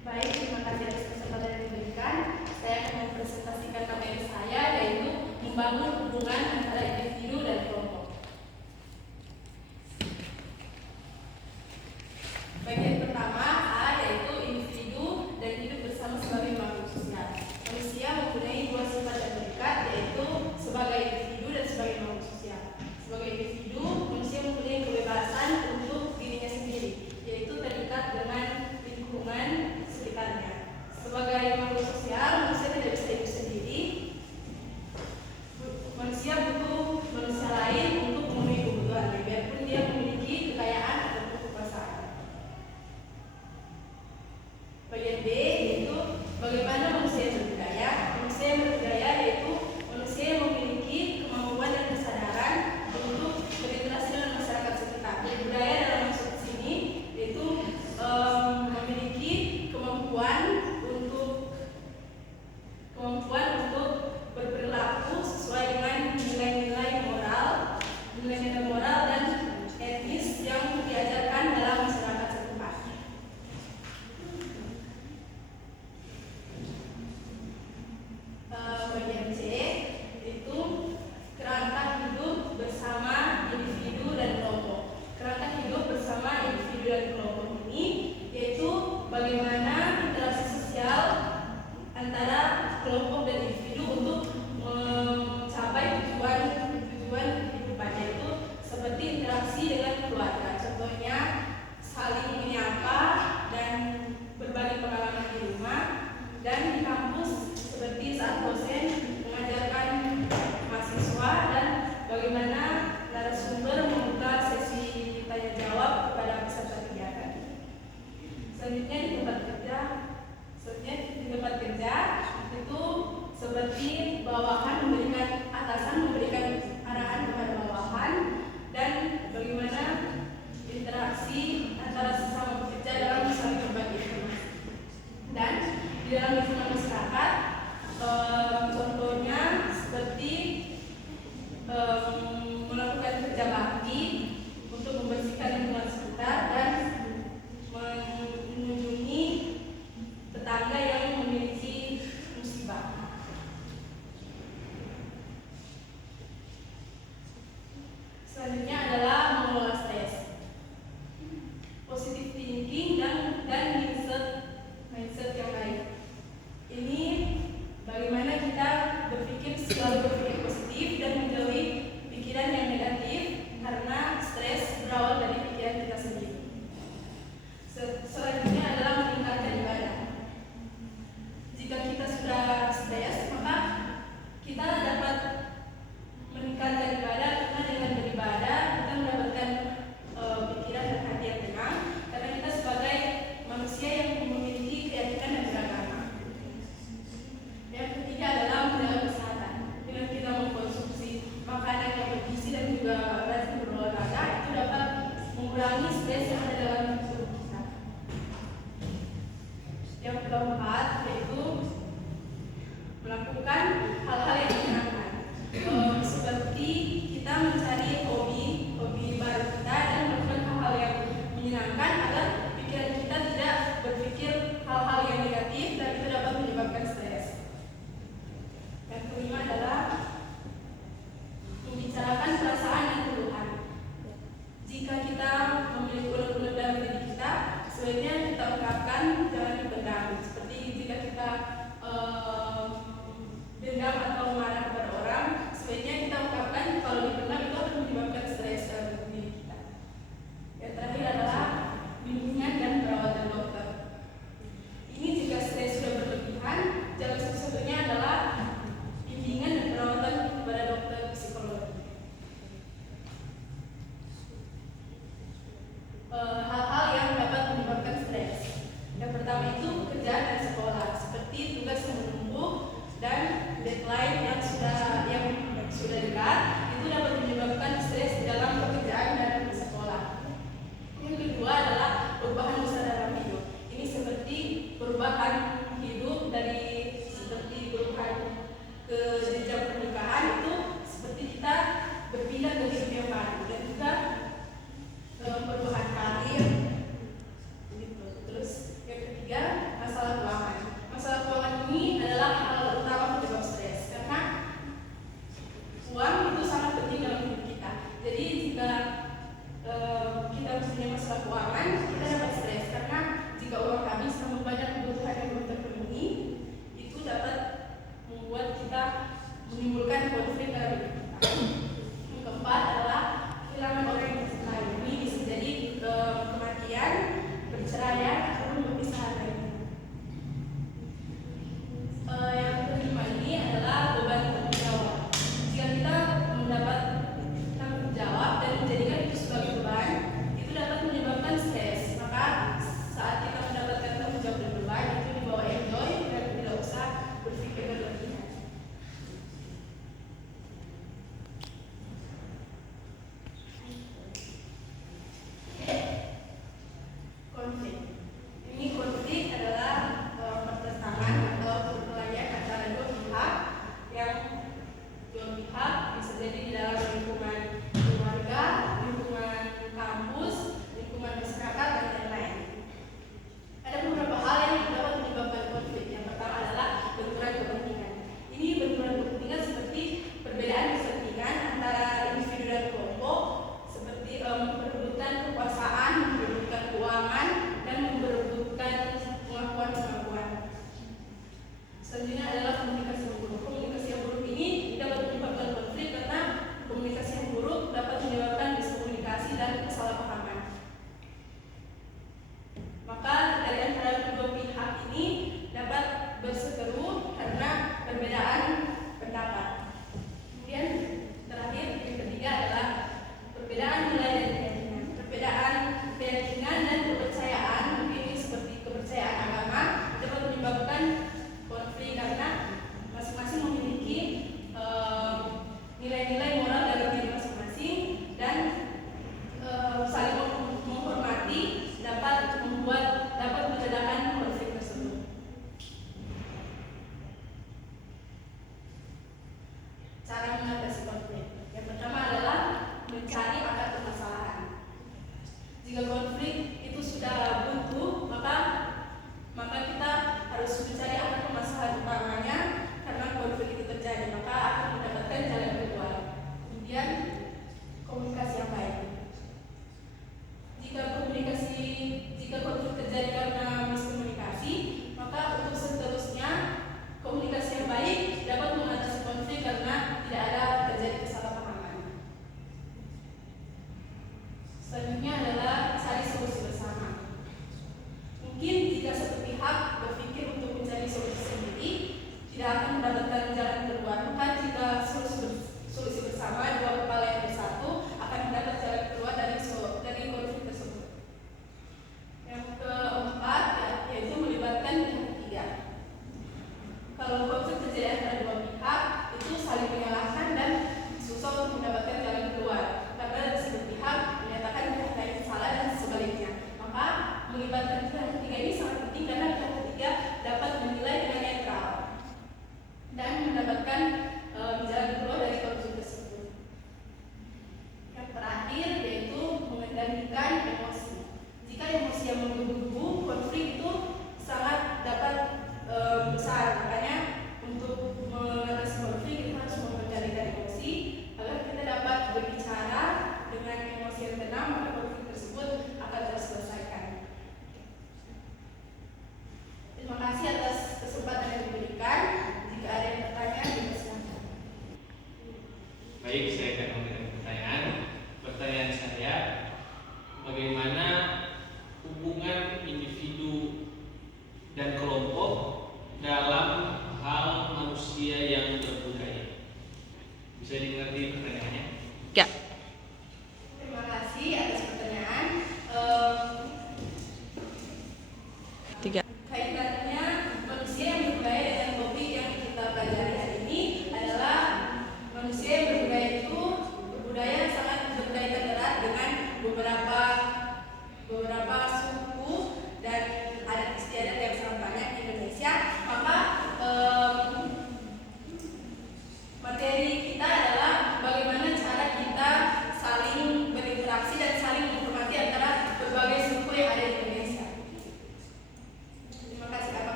Baik, terima kasih atas kesempatan yang diberikan. Saya akan mempresentasikan materi saya, yaitu membangun hubungan antara individu dan kelompok. Bagian pertama A, yaitu individu dan hidup bersama sebagai makhluk sosial. Manusia mempunyai dua sifat yang terikat, yaitu sebagai individu dan sebagai makhluk sosial. Sebagai individu, manusia mempunyai kebebasan untuk dirinya sendiri, yaitu terikat dengan lingkungan sekitarnya. Sebagai makhluk sosial, manusia tidak bisa hidup sendiri. Manusia butuh manusia lain untuk memenuhi kebutuhannya, biarpun dia memiliki kekayaan ataupun kekuasaan. Bagian B, yaitu bagaimana manusia berdaya. Manusia yang berdaya yaitu manusia yang memiliki kemampuan dan kesadaran untuk berinteraksi dengan masyarakat sekitar. Budaya dalam maksud sini yaitu memiliki kemampuan untuk berperilaku sesuai dengan nilai-nilai moral dan etis yang diajarkan dalam masyarakat setempat. Bagian C itu kerangka hidup bersama individu dan kelompok. Kerangka hidup bersama individu dan kelompok ini yaitu bagaimana interaksi sosial antara kelompok dan individu untuk mencapai tujuan kehidupan, yaitu seperti interaksi dengan keluarga. Contohnya saling menyapa dan berbagi pengalaman di rumah, dan di kampus seperti saat dosen mengajarkan mahasiswa dan bagaimana narasumber membuka sesi tanya jawab kepada peserta kegiatan. Selanjutnya di tempat kerja itu seperti atasan memberikan arahan kepada bawahan, dan bagaimana interaksi antara sesama pekerja dalam saling berbagi informasi. Dan di dalam lingkungan masyarakat, contohnya seperti melakukan kerja bakti untuk membersihkan lingkungan sekitar dan mengunjungi tetangga yang memiliki musibah. Selanjutnya adalah mengelola stres, positive thinking dan mindset yang baik. Ini bagaimana kita selalu berpikir positif dan menjauhi pikiran yang negatif, karena stres berawal dari pikiran kita sendiri. Selanjutnya adalah meningkatkan ibadah. Jika kita sudah stres, maka kita dapat meningkatkan ibadah, karena dengan beribadah kita mendapatkan pikiran dan hati yang tenang, karena kita sebagai manusia yang memiliki keyakinan dan beragama. Yang ketiga adalah menjaga kesehatan. Dengan kita mengkonsumsi makanan yang bergizi dan juga rajin berolahraga, itu dapat mengurangi stres yang ada dalam tubuh kita. Yang keempat